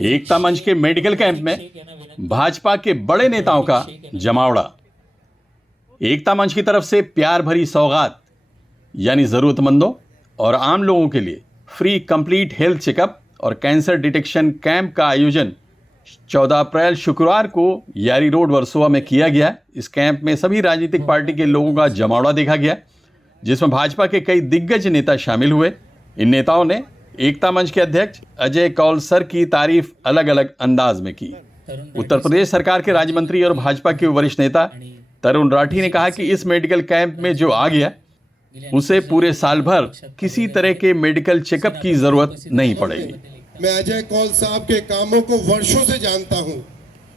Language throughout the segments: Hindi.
एकता मंच के मेडिकल कैंप में भाजपा के बड़े नेताओं का जमावड़ा। एकता मंच की तरफ से प्यार भरी सौगात यानी जरूरतमंदों और आम लोगों के लिए फ्री कंप्लीट हेल्थ चेकअप और कैंसर डिटेक्शन कैंप का आयोजन 14 अप्रैल शुक्रवार को यारी रोड वर्सोवा में किया गया। इस कैंप में सभी राजनीतिक पार्टी के लोगों का जमावड़ा देखा गया, जिसमें भाजपा के कई दिग्गज नेता शामिल हुए। इन नेताओं ने एकता मंच के अध्यक्ष अजय कौल सर की तारीफ अलग अलग अंदाज में की। उत्तर प्रदेश सरकार के राज्य मंत्री और भाजपा के वरिष्ठ नेता तरुण राठी ने कहा कि इस मेडिकल कैंप में जो आ गया उसे पूरे साल भर किसी तरह के मेडिकल चेकअप की जरूरत नहीं पड़ेगी। मैं अजय कौल साहब के कामों को वर्षों से जानता हूं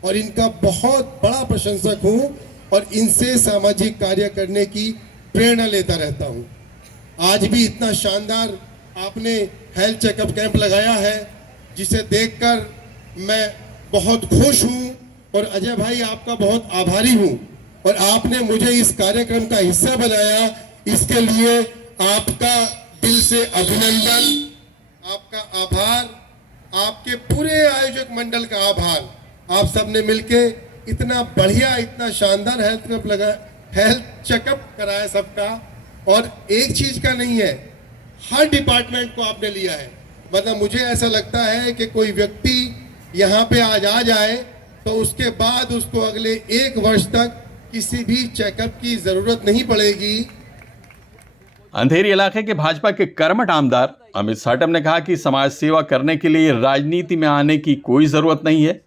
और इनका बहुत बड़ा प्रशंसक हूं और इनसे सामाजिक कार्य करने की प्रेरणा लेता रहता हूं। आज भी इतना शानदार आपने हेल्थ चेकअप कैंप लगाया है, जिसे देखकर मैं बहुत खुश हूं और अजय भाई आपका बहुत आभारी हूं। और आपने मुझे इस कार्यक्रम का हिस्सा बनाया, इसके लिए आपका दिल से अभिनंदन, आपका आभार, आपके पूरे आयोजक मंडल का आभार। आप सबने मिलके इतना बढ़िया, इतना शानदार हेल्थ चेकअप कराया सबका। और एक चीज का नहीं है, हर डिपार्टमेंट को आपने लिया है। मतलब मुझे ऐसा लगता है कि कोई व्यक्ति यहाँ पे आज आ जाए तो उसके बाद उसको अगले 1 वर्ष तक किसी भी चेकअप की जरूरत नहीं पड़ेगी। अंधेरी इलाके के भाजपा के कर्मठ आमदार अमित साटम ने कहा कि समाज सेवा करने के लिए राजनीति में आने की कोई जरूरत नहीं है।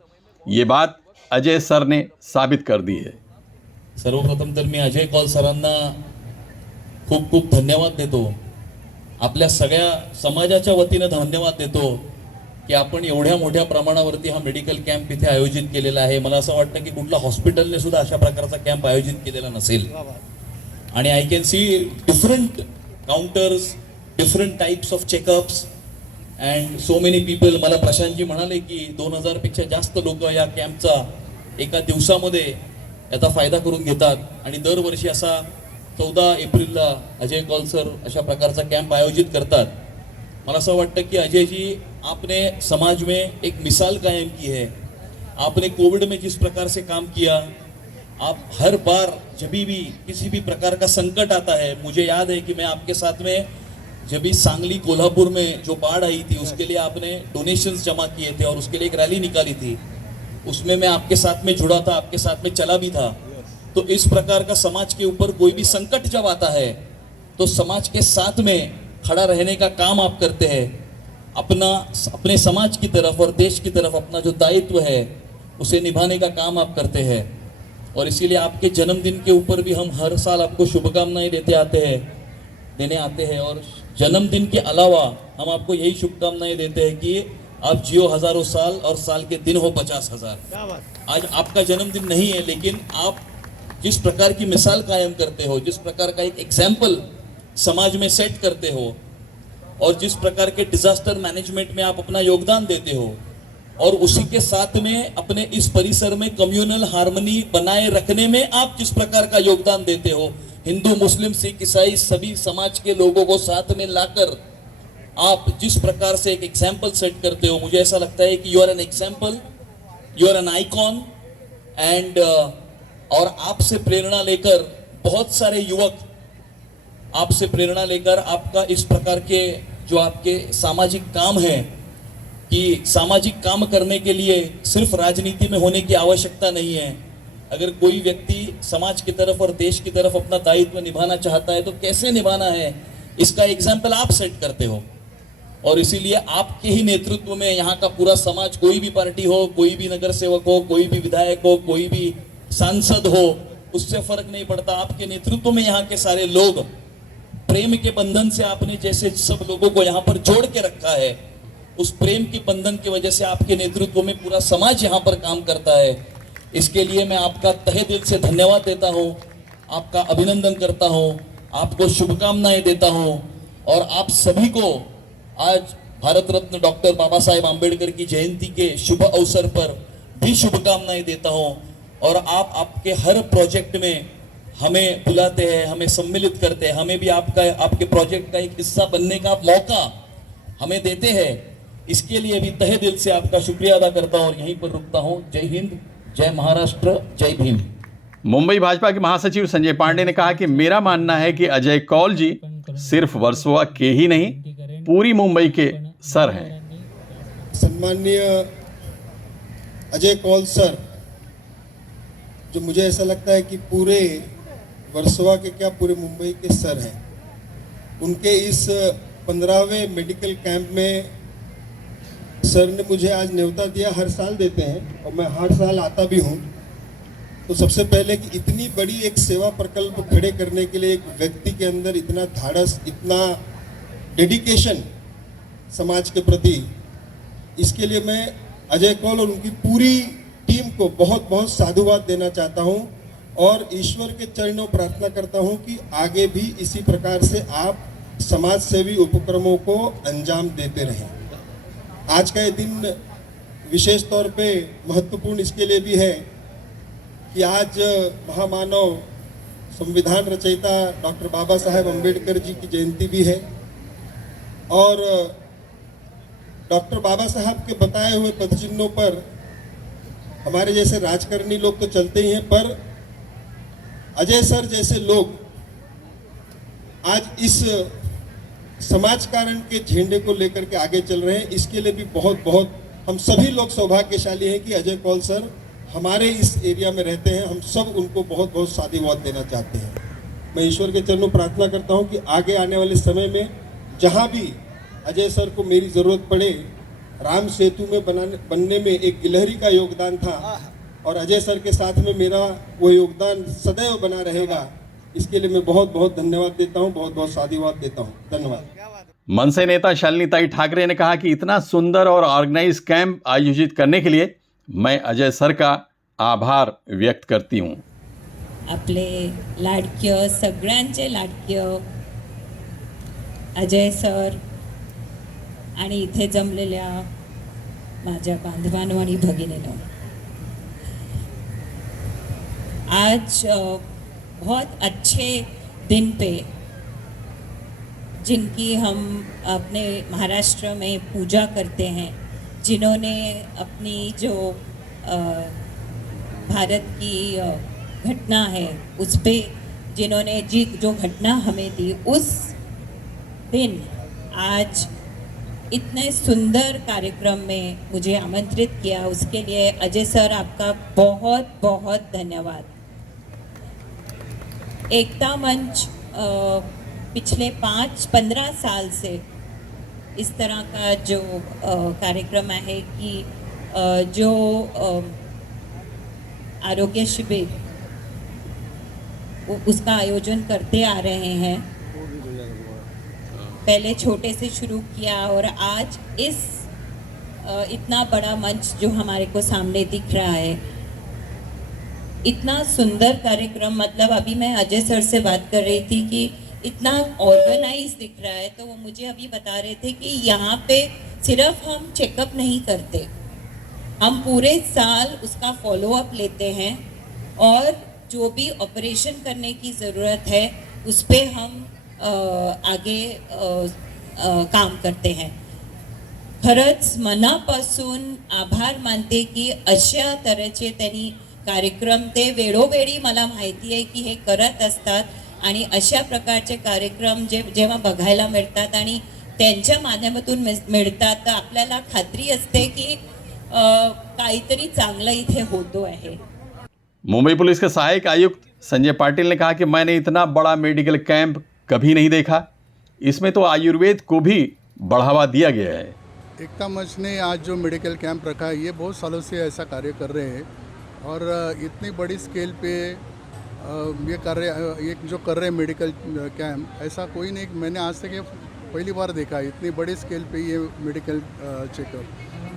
ये बात अजय सर ने साबित कर दी है। सर्वप्रथम तर मी अजय कौल सरांना खूप खूप धन्यवाद देतो। आपल्या सगळ्या समाजाच्या वतीने धन्यवाद देतो की आपण एवढ्या मोठ्या प्रमाणावरती हा मेडिकल कॅम्प इथे आयोजित केलेला आहे। मला असं वाटतं की कुठल्या हॉस्पिटलने सुद्धा अशा प्रकारचा कॅम्प आयोजित केलेला नसेल। आणि I can see different counters, different types of checkups and so many people. मला प्रशांतजी म्हणाले की 2000 पेक्षा जास्त लोक या कॅम्पचा एका दिवसामध्ये याचा फायदा करून घेतात आणि दरवर्षी असा 14 एप्रिलला अजय कौल सर अशा प्रकारचा कॅम्प आयोजित करतात। मला असं वाटतं की अजय जी, आपने समाज में एक मिसाल कायम की है। आपने कोविड में जिस प्रकार से काम किया, आप हर बार जब भी किसी भी प्रकार का संकट आता है, मुझे याद है कि मैं आपके साथ में जब भी सांगली कोल्हापुर में जो बाढ़ आई थी उसके लिए आपने डोनेशंस जमा किए थे और उसके लिए एक रैली निकाली थी। उसमें मैं आपके साथ में जुड़ा था, आपके साथ में चला भी था। तो इस प्रकार का समाज के ऊपर कोई भी संकट जब आता है तो समाज के साथ में खड़ा रहने का काम आप करते हैं। अपने समाज की तरफ और देश की तरफ अपना जो दायित्व है उसे निभाने का काम आप करते हैं। और इसीलिए आपके जन्मदिन के ऊपर भी हम हर साल आपको शुभकामनाएं देने आते हैं। और जन्मदिन के अलावा हम आपको यही शुभकामनाएं देते हैं कि आप जियो हजारों साल और साल के दिन हो 50,000। आज आपका जन्मदिन नहीं है, लेकिन आप जिस प्रकार की मिसाल कायम करते हो, जिस प्रकार का एक एग्जाम्पल समाज में सेट करते हो और जिस प्रकार के डिजास्टर मैनेजमेंट में आप अपना योगदान देते हो और उसी के साथ में अपने इस परिसर में कम्युनल हार्मनी बनाए रखने में आप जिस प्रकार का योगदान देते हो, हिंदू, मुस्लिम, सिख, ईसाई सभी समाज के लोगों को साथ में लाकर आप जिस प्रकार से एक एग्जाम्पल सेट करते हो, मुझे ऐसा लगता है कि you are an example, you are an icon. And और आपसे प्रेरणा लेकर बहुत सारे युवक आपसे प्रेरणा लेकर आपका इस प्रकार के जो आपके सामाजिक काम है, कि सामाजिक काम करने के लिए सिर्फ राजनीति में होने की आवश्यकता नहीं है। अगर कोई व्यक्ति समाज की तरफ और देश की तरफ अपना दायित्व निभाना चाहता है तो कैसे निभाना है, इसका एग्जाम्पल आप सेट करते हो। और इसीलिए आपके ही नेतृत्व में यहाँ का पूरा समाज, कोई भी पार्टी हो, कोई भी नगर सेवक हो, कोई भी विधायक हो, कोई भी सांसद हो, उससे फर्क नहीं पड़ता। आपके नेतृत्व में यहाँ के सारे लोग प्रेम के बंधन से आपने जैसे सब लोगों को यहाँ पर जोड़ के रखा है, उस प्रेम के बंधन की वजह से आपके नेतृत्व में पूरा समाज यहाँ पर काम करता है। इसके लिए मैं आपका तहे दिल से धन्यवाद देता हूँ, आपका अभिनंदन करता हूँ, आपको शुभकामनाएं देता हूँ। और आप सभी को आज भारत रत्न डॉक्टर बाबा साहेब आंबेडकर की जयंती के शुभ अवसर पर भी शुभकामनाएं देता हूँ। और आप आपके हर प्रोजेक्ट में हमें बुलाते हैं, हमें सम्मिलित करते हैं, हमें भी आपके प्रोजेक्ट का एक हिस्सा बनने का मौका हमें देते हैं। इसके लिए भी तहे दिल से आपका शुक्रिया अदा करता हूं और यहीं पर रुकता हूं। जय हिंद, जय महाराष्ट्र, जय भीम। मुंबई भाजपा के महासचिव संजय पांडे ने कहा कि मेरा मानना है कि अजय कौल जी सिर्फ वर्सोवा के ही नहीं, पूरी मुंबई के सर हैं। सम्माननीय अजय कौल सर, जो मुझे ऐसा लगता है कि पूरे वर्सोवा के क्या पूरे मुंबई के सर हैं, उनके इस 15वें मेडिकल कैंप में सर ने मुझे आज न्योता दिया। हर साल देते हैं और मैं हर साल आता भी हूँ। तो सबसे पहले कि इतनी बड़ी एक सेवा प्रकल्प खड़े करने के लिए एक व्यक्ति के अंदर इतना धाड़स, इतना डेडिकेशन समाज के प्रति, इसके लिए मैं अजय कौल और उनकी पूरी टीम को बहुत बहुत साधुवाद देना चाहता हूं और ईश्वर के चरणों प्रार्थना करता हूं कि आगे भी इसी प्रकार से आप समाज सेवी उपक्रमों को अंजाम देते रहें। आज का ये दिन विशेष तौर पे महत्वपूर्ण इसके लिए भी है कि आज महामानव संविधान रचयिता डॉक्टर बाबा साहेब अम्बेडकर जी की जयंती भी है और डॉक्टर बाबा साहब के बताए हुए पदचिन्हों पर हमारे जैसे राजकारणी लोग तो चलते ही हैं, पर अजय सर जैसे लोग आज इस समाज कारण के झंडे को लेकर के आगे चल रहे हैं। इसके लिए भी बहुत बहुत हम सभी लोग सौभाग्यशाली हैं कि अजय कौल सर हमारे इस एरिया में रहते हैं। हम सब उनको बहुत बहुत साधुवाद देना चाहते हैं। मैं ईश्वर के चरणों प्रार्थना करता हूं कि आगे आने वाले समय में जहां भी अजय सर को मेरी ज़रूरत पड़े, राम सेतु में बनने में एक गिलहरी का योगदान था और अजय सर के साथ में मेरा वो योगदान सदैव बना रहेगा। इसके लिए मैं बहुत बहुत धन्यवाद देता हूं, बहुत बहुत साधुवाद देता हूं। धन्यवाद। मनसे नेता शालिनीताई ठाकरे ने कहा कि इतना सुंदर और ऑर्गेनाइज कैंप आयोजित करने के लिए मैं अजय सर का आभार व्यक्त करती हूं। आपले लाडक्य, सगळ्यांचे लाडक्य अजय सर आणि इथे जमलेल्या माझ्या बांधवांनो आणि भगिनींनो, आज बहुत अच्छे दिन पे जिनकी हम अपने महाराष्ट्र में पूजा करते हैं, जिन्होंने अपनी जो भारत की घटना है उस पे जिन्होंने जो घटना हमें दी, उस दिन आज इतने सुंदर कार्यक्रम में मुझे आमंत्रित किया, उसके लिए अजय सर आपका बहुत बहुत धन्यवाद। एकता मंच पिछले 5-15 साल से इस तरह का जो कार्यक्रम है कि जो आरोग्य शिविर उसका आयोजन करते आ रहे हैं। पहले छोटे से शुरू किया और आज इस इतना बड़ा मंच जो हमारे को सामने दिख रहा है, इतना सुंदर कार्यक्रम। मतलब अभी मैं अजय सर से बात कर रही थी कि इतना ऑर्गेनाइज दिख रहा है, तो वो मुझे अभी बता रहे थे कि यहाँ पे सिर्फ हम चेकअप नहीं करते, हम पूरे साल उसका फॉलोअप लेते हैं और जो भी ऑपरेशन करने की ज़रूरत है उस पर हम आगे काम करते हैं। खरंच मनापासून आभार मानते की अशा तऱ्हेचे त्यांनी कार्यक्रम ते वेळोवेळी मला माहिती आहे की हे करत असतात आणि अशा प्रकारचे कार्यक्रम जेव्हा बघायला मिळतात आणि त्यांच्या माध्यमातून मिळतात तर आपल्याला खात्री असते की काहीतरी चांगलं इथे होतो आहे। मुंबई पुलिस के सहायक आयुक्त संजय पाटिल ने कहा कि मैंने इतना बड़ा मेडिकल कैंप कभी नहीं देखा, इसमें तो आयुर्वेद को भी बढ़ावा दिया गया है। एकता मंच ने आज जो मेडिकल कैंप रखा है, ये बहुत सालों से ऐसा कार्य कर रहे हैं और इतनी बड़ी स्केल पे ये जो कर रहे हैं मेडिकल कैंप, ऐसा कोई नहीं। मैंने आज तक ये पहली बार देखा है, इतनी बड़ी स्केल पे ये मेडिकल चेकअप,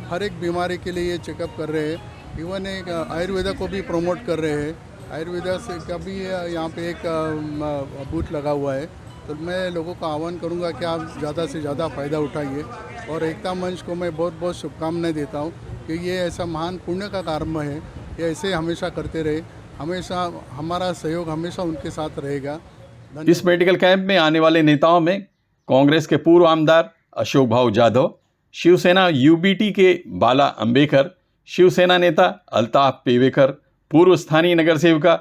हर एक बीमारी के लिए ये चेकअप कर रहे हैं। इवन एक आयुर्वेदा को भी प्रमोट कर रहे हैं। आयुर्वेदा से का भी यहाँ पे एक बूथ लगा हुआ है। तो मैं लोगों का आह्वान करूँगा कि आप ज़्यादा से ज़्यादा फ़ायदा उठाइए और एकता मंच को मैं बहुत बहुत शुभकामनाएं देता हूँ कि ये ऐसा महान पुण्य का कार्य है, ये ऐसे हमेशा करते रहे, हमेशा हमारा सहयोग हमेशा उनके साथ रहेगा। इस मेडिकल कैंप में आने वाले नेताओं में कांग्रेस के पूर्व आमदार अशोक भाऊ जाधव, शिवसेना यूबीटी के बाला अंबेकर, शिवसेना नेता अल्ताफ पेवेकर, पूर्व स्थानीय नगर सेविका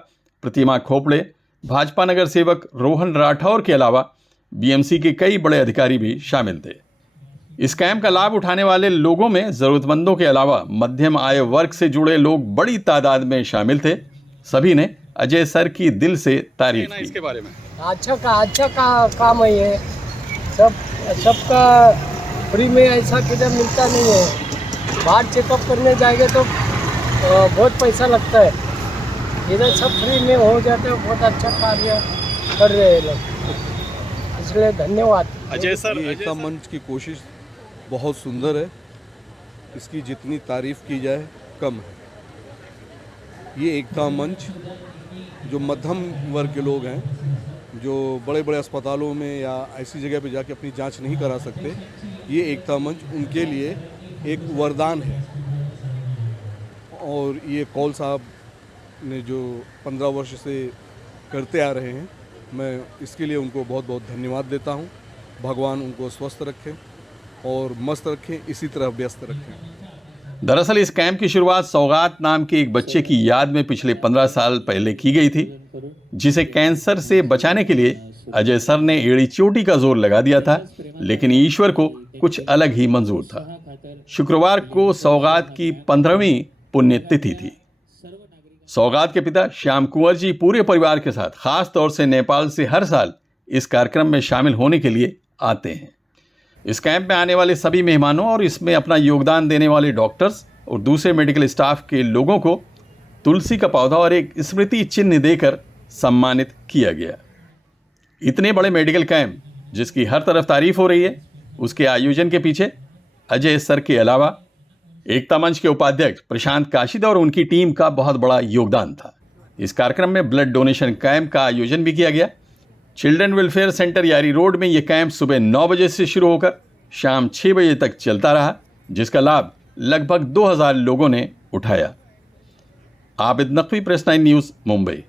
प्रतिमा खोपड़े, भाजपा नगर सेवक रोहन राठौर के अलावा बीएमसी के कई बड़े अधिकारी भी शामिल थे। इस कैंप का लाभ उठाने वाले लोगों में जरूरतमंदों के अलावा मध्यम आय वर्ग से जुड़े लोग बड़ी तादाद में शामिल थे। सभी ने अजय सर की दिल से तारीफ की। इसके बारे में अच्छा काम है ये। सबका फ्री में ऐसा किधर मिलता नहीं है। बाहर चेकअप करने जाएंगे तो बहुत पैसा लगता है, इधर सब फ्री में हो जाता है। बहुत अच्छा कार्य कर रहे हैं लोग, इसलिए धन्यवाद अजय सर। एकता मंच की कोशिश बहुत सुंदर है, इसकी जितनी तारीफ की जाए कम है। ये एकता मंच जो मध्यम वर्ग के लोग हैं, जो बड़े बड़े अस्पतालों में या ऐसी जगह पे जाके अपनी जांच नहीं करा सकते, ये एकता मंच उनके लिए एक वरदान है। और ये कौल साहब ने जो 15 वर्ष से करते आ रहे हैं, मैं इसके लिए उनको बहुत बहुत धन्यवाद देता हूँ। भगवान उनको स्वस्थ रखें और मस्त रखें, इसी तरह व्यस्त रखें। दरअसल इस कैंप की शुरुआत सौगात नाम के एक बच्चे की याद में पिछले 15 साल पहले की गई थी, जिसे कैंसर से बचाने के लिए अजय सर ने एड़ी चोटी का जोर लगा दिया था, लेकिन ईश्वर को कुछ अलग ही मंजूर था। शुक्रवार को सौगात की 15वीं पुण्यतिथि थी। सौगात के पिता श्याम कुंवर जी पूरे परिवार के साथ खास तौर से नेपाल से हर साल इस कार्यक्रम में शामिल होने के लिए आते हैं। इस कैंप में आने वाले सभी मेहमानों और इसमें अपना योगदान देने वाले डॉक्टर्स और दूसरे मेडिकल स्टाफ के लोगों को तुलसी का पौधा और एक स्मृति चिन्ह देकर सम्मानित किया गया। इतने बड़े मेडिकल कैंप जिसकी हर तरफ तारीफ हो रही है, उसके आयोजन के पीछे अजय सर के अलावा एकता मंच के उपाध्यक्ष प्रशांत काशिद और उनकी टीम का बहुत बड़ा योगदान था। इस कार्यक्रम में ब्लड डोनेशन कैंप का आयोजन भी किया गया। चिल्ड्रन वेलफेयर सेंटर यारी रोड में यह कैंप सुबह 9 बजे से शुरू होकर शाम 6 बजे तक चलता रहा, जिसका लाभ लगभग 2000 लोगों ने उठाया। Abid Naqvi, press 9 news, Mumbai.